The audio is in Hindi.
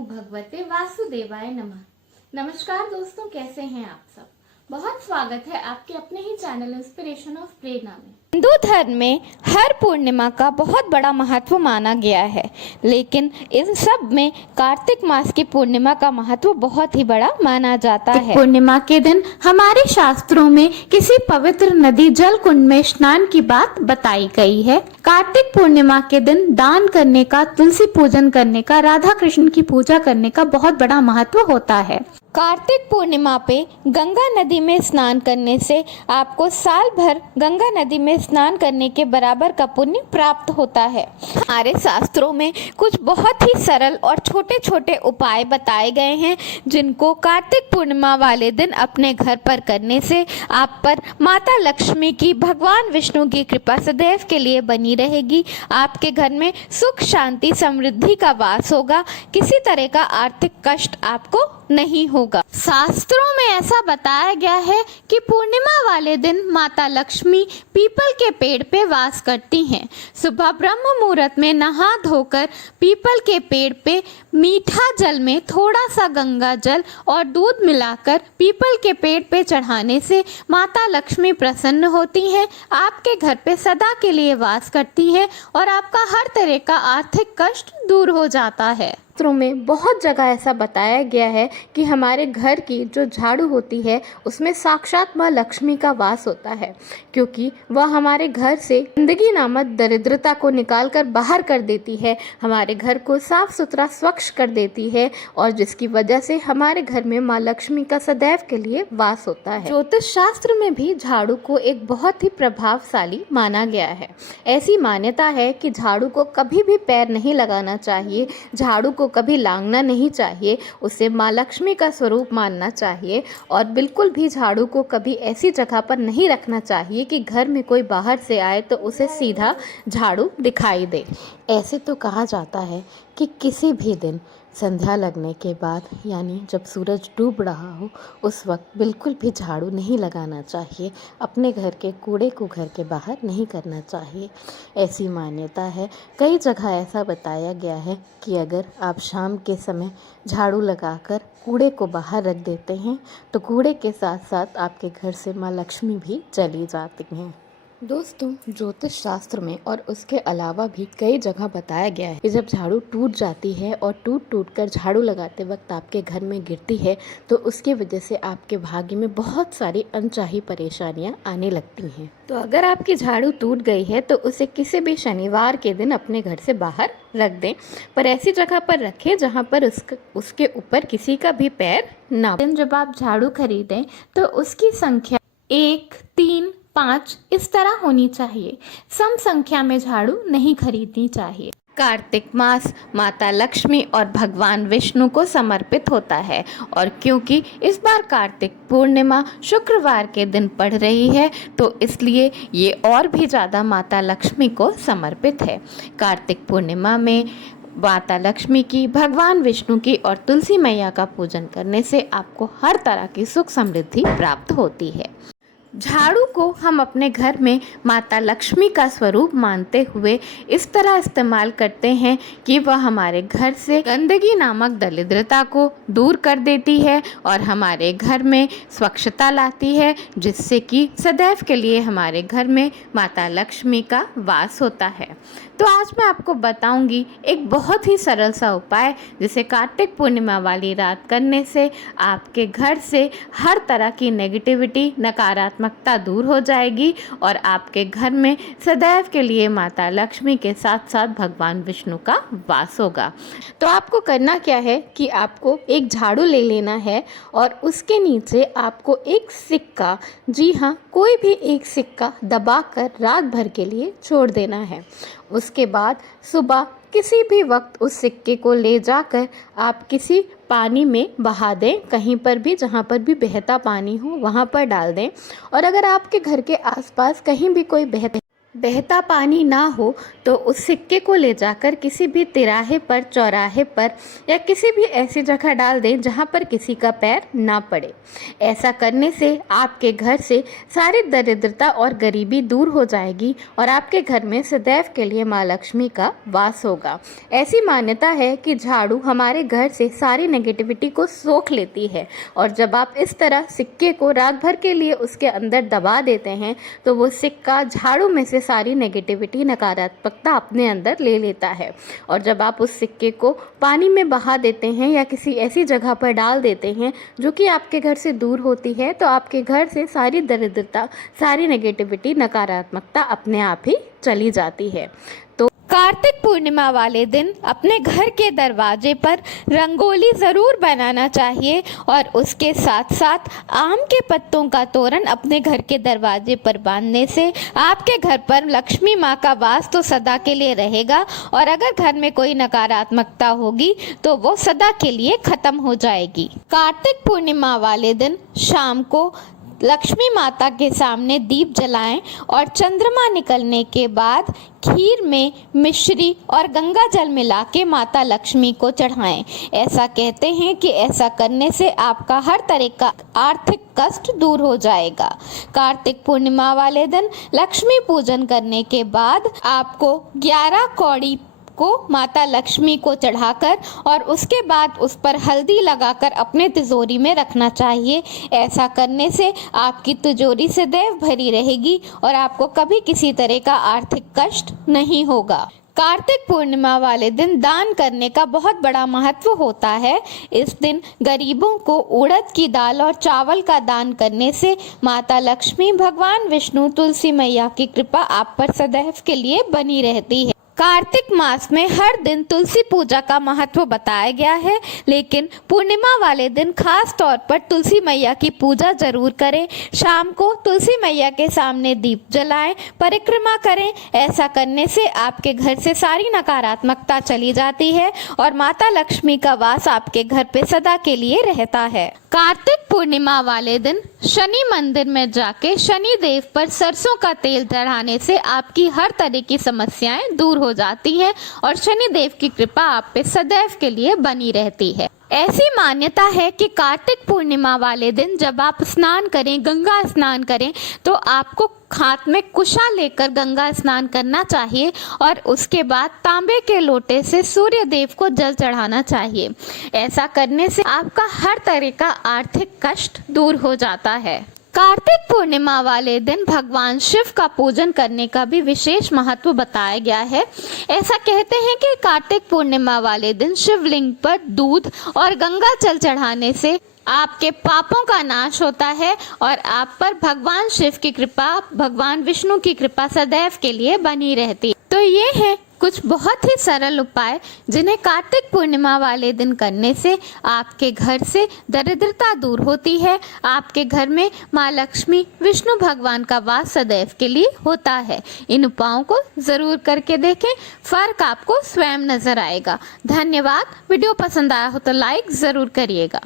भगवते वासुदेवाय नमः। नमस्कार दोस्तों, कैसे हैं आप सब। बहुत स्वागत है आपके अपने ही चैनल इंस्पिरेशन ऑफ प्रेरणा में। हिंदू धर्म में हर पूर्णिमा का बहुत बड़ा महत्व माना गया है, लेकिन इन सब में कार्तिक मास की पूर्णिमा का महत्व बहुत ही बड़ा माना जाता है। पूर्णिमा के दिन हमारे शास्त्रों में किसी पवित्र नदी जल कुंड में स्नान की बात बताई गई है। कार्तिक पूर्णिमा के दिन दान करने का, तुलसी पूजन करने का, राधा कृष्ण की पूजा करने का बहुत बड़ा महत्व होता है। कार्तिक पूर्णिमा पे गंगा नदी में स्नान करने से आपको साल भर गंगा नदी में स्नान करने के बराबर का पुण्य प्राप्त होता है। हमारे शास्त्रों में कुछ बहुत ही सरल और छोटे छोटे उपाय बताए गए हैं, जिनको कार्तिक पूर्णिमा वाले दिन अपने घर पर करने से आप पर माता लक्ष्मी की, भगवान विष्णु की कृपा सदैव के लिए बनी रहेगी। आपके घर में सुख, शांति, समृद्धि का वास होगा। किसी तरह का आर्थिक कष्ट आपको नहीं होगा। शास्त्रों में ऐसा बताया गया है कि पूर्णिमा वाले दिन माता लक्ष्मी पीपल के पेड़ पे वास करती हैं। सुबह ब्रह्म मुहूर्त में नहा धोकर पीपल के पेड़ पे मीठा जल में थोड़ा सा गंगा जल और दूध मिलाकर पीपल के पेड़ पे चढ़ाने से माता लक्ष्मी प्रसन्न होती हैं, आपके घर पे सदा के लिए वास करती हैं और आपका हर तरह का आर्थिक कष्ट दूर हो जाता है। शास्त्रों में बहुत जगह ऐसा बताया गया है कि हमारे घर की जो झाड़ू होती है उसमें साक्षात माँ लक्ष्मी का वास होता है, क्योंकि वह हमारे घर से गंदगी नामक दरिद्रता को निकाल कर बाहर कर देती है, हमारे घर को साफ सुथरा स्वच्छ कर देती है और जिसकी वजह से हमारे घर में माँ लक्ष्मी का सदैव के लिए वास होता है। ज्योतिष शास्त्र में भी झाड़ू को एक बहुत ही प्रभावशाली माना गया है। ऐसी मान्यता है कि झाड़ू को कभी भी पैर नहीं लगाना चाहिए, झाड़ू को कभी लांघना नहीं चाहिए, उसे माँ लक्ष्मी का स्वरूप मानना चाहिए और बिल्कुल भी झाड़ू को कभी ऐसी जगह पर नहीं रखना चाहिए कि घर में कोई बाहर से आए तो उसे सीधा झाड़ू दिखाई दे। ऐसे तो कहा जाता है कि किसी भी दिन संध्या लगने के बाद, यानी जब सूरज डूब रहा हो, उस वक्त बिल्कुल भी झाड़ू नहीं लगाना चाहिए। अपने घर के कूड़े को घर के बाहर नहीं करना चाहिए, ऐसी मान्यता है। कई जगह ऐसा बताया गया है कि अगर आप शाम के समय झाड़ू लगाकर कूड़े को बाहर रख देते हैं तो कूड़े के साथ साथ आपके घर से माँ लक्ष्मी भी चली जाती हैं। दोस्तों, ज्योतिष शास्त्र में और उसके अलावा भी कई जगह बताया गया है कि जब झाड़ू टूट जाती है और टूट कर झाड़ू लगाते वक्त आपके घर में गिरती है तो उसकी वजह से आपके भाग्य में बहुत सारी अनचाही परेशानियां आने लगती हैं। तो अगर आपकी झाड़ू टूट गई है तो उसे किसी भी शनिवार के दिन अपने घर से बाहर रख दें, पर ऐसी जगह पर रखें जहाँ पर उसके ऊपर किसी का भी पैर ना। जब आप झाड़ू खरीदें तो उसकी संख्या 1, 3, 5 इस तरह होनी चाहिए। सम संख्या में झाड़ू नहीं खरीदनी चाहिए। कार्तिक मास माता लक्ष्मी और भगवान विष्णु को समर्पित होता है और क्योंकि इस बार कार्तिक पूर्णिमा शुक्रवार के दिन पड़ रही है तो इसलिए ये और भी ज़्यादा माता लक्ष्मी को समर्पित है। कार्तिक पूर्णिमा में माता लक्ष्मी की, भगवान विष्णु की और तुलसी मैया का पूजन करने से आपको हर तरह की सुख समृद्धि प्राप्त होती है। झाड़ू को हम अपने घर में माता लक्ष्मी का स्वरूप मानते हुए इस तरह इस्तेमाल करते हैं कि वह हमारे घर से गंदगी नामक दरिद्रता को दूर कर देती है और हमारे घर में स्वच्छता लाती है, जिससे कि सदैव के लिए हमारे घर में माता लक्ष्मी का वास होता है। तो आज मैं आपको बताऊंगी एक बहुत ही सरल सा उपाय, जिसे कार्तिक पूर्णिमा वाली रात करने से आपके घर से हर तरह की नेगेटिविटी, नकारात्मकता दूर हो जाएगी और आपके घर में सदैव के लिए माता लक्ष्मी के साथ साथ भगवान विष्णु का वास होगा। तो आपको करना क्या है कि आपको एक झाड़ू ले लेना है और उसके नीचे आपको एक सिक्का, जी हाँ, कोई भी एक सिक्का दबाकर रात भर के लिए छोड़ देना है। उसके बाद सुबह किसी भी वक्त उस सिक्के को ले जाकर आप किसी पानी में बहा दें, कहीं पर भी जहाँ पर भी बहता पानी हो वहाँ पर डाल दें। और अगर आपके घर के आसपास कहीं भी कोई बहता बहता पानी ना हो तो उस सिक्के को ले जाकर किसी भी तिराहे पर, चौराहे पर या किसी भी ऐसी जगह डाल दें जहां पर किसी का पैर ना पड़े। ऐसा करने से आपके घर से सारी दरिद्रता और गरीबी दूर हो जाएगी और आपके घर में सदैव के लिए माँ लक्ष्मी का वास होगा। ऐसी मान्यता है कि झाड़ू हमारे घर से सारी नेगेटिविटी को सोख लेती है और जब आप इस तरह सिक्के को रात भर के लिए उसके अंदर दबा देते हैं तो वो सिक्का झाड़ू में से सारी नेगेटिविटी, नकारात्मकता अपने अंदर ले लेता है। और जब आप उस सिक्के को पानी में बहा देते हैं या किसी ऐसी जगह पर डाल देते हैं जो कि आपके घर से दूर होती है तो आपके घर से सारी दरिद्रता, सारी नेगेटिविटी, नकारात्मकता अपने आप ही चली जाती है। कार्तिक पूर्णिमा वाले दिन अपने घर के दरवाजे पर रंगोली ज़रूर बनाना चाहिए और उसके साथ साथ आम के पत्तों का तोरण अपने घर के दरवाजे पर बांधने से आपके घर पर लक्ष्मी माँ का वास तो सदा के लिए रहेगा और अगर घर में कोई नकारात्मकता होगी तो वो सदा के लिए खत्म हो जाएगी। कार्तिक पूर्णिमा वाले दिन शाम को लक्ष्मी माता के सामने दीप जलाएं और चंद्रमा निकलने के बाद खीर में मिश्री और गंगा जल मिला के माता लक्ष्मी को चढ़ाएं। ऐसा कहते हैं कि ऐसा करने से आपका हर तरह का आर्थिक कष्ट दूर हो जाएगा। कार्तिक पूर्णिमा वाले दिन लक्ष्मी पूजन करने के बाद आपको 11 कौड़ी को माता लक्ष्मी को चढ़ाकर और उसके बाद उस पर हल्दी लगाकर अपने तिजोरी में रखना चाहिए। ऐसा करने से आपकी तिजोरी सदैव भरी रहेगी और आपको कभी किसी तरह का आर्थिक कष्ट नहीं होगा। कार्तिक पूर्णिमा वाले दिन दान करने का बहुत बड़ा महत्व होता है। इस दिन गरीबों को उड़द की दाल और चावल का दान करने से माता लक्ष्मी, भगवान विष्णु, तुलसी मैया की कृपा आप पर सदैव के लिए बनी रहती है। कार्तिक मास में हर दिन तुलसी पूजा का महत्व बताया गया है, लेकिन पूर्णिमा वाले दिन खास तौर पर तुलसी मैया की पूजा जरूर करें। शाम को तुलसी मैया के सामने दीप जलाएं, परिक्रमा करें। ऐसा करने से आपके घर से सारी नकारात्मकता चली जाती है और माता लक्ष्मी का वास आपके घर पे सदा के लिए रहता है। कार्तिक पूर्णिमा वाले दिन शनि मंदिर में जाके शनि देव पर सरसों का तेल चढ़ाने से आपकी हर तरह की समस्याएं दूर हो जाती हैं और शनि देव की कृपा आप पे सदैव के लिए बनी रहती है। ऐसी मान्यता है कि कार्तिक पूर्णिमा वाले दिन जब आप स्नान करें, गंगा स्नान करें, तो आपको हाथ में कुशा लेकर गंगा स्नान करना चाहिए और उसके बाद तांबे के लोटे से सूर्य देव को जल चढ़ाना चाहिए। ऐसा करने से आपका हर तरह का आर्थिक कष्ट दूर हो जाता है। कार्तिक पूर्णिमा वाले दिन भगवान शिव का पूजन करने का भी विशेष महत्व बताया गया है। ऐसा कहते हैं कि कार्तिक पूर्णिमा वाले दिन शिवलिंग पर दूध और गंगा जल चढ़ाने से आपके पापों का नाश होता है और आप पर भगवान शिव की कृपा, भगवान विष्णु की कृपा सदैव के लिए बनी रहती है। तो ये है कुछ बहुत ही सरल उपाय जिन्हें कार्तिक पूर्णिमा वाले दिन करने से आपके घर से दरिद्रता दूर होती है, आपके घर में माँ लक्ष्मी, विष्णु भगवान का वास सदैव के लिए होता है। इन उपायों को ज़रूर करके देखें, फ़र्क आपको स्वयं नज़र आएगा। धन्यवाद। वीडियो पसंद आया हो तो लाइक ज़रूर करिएगा।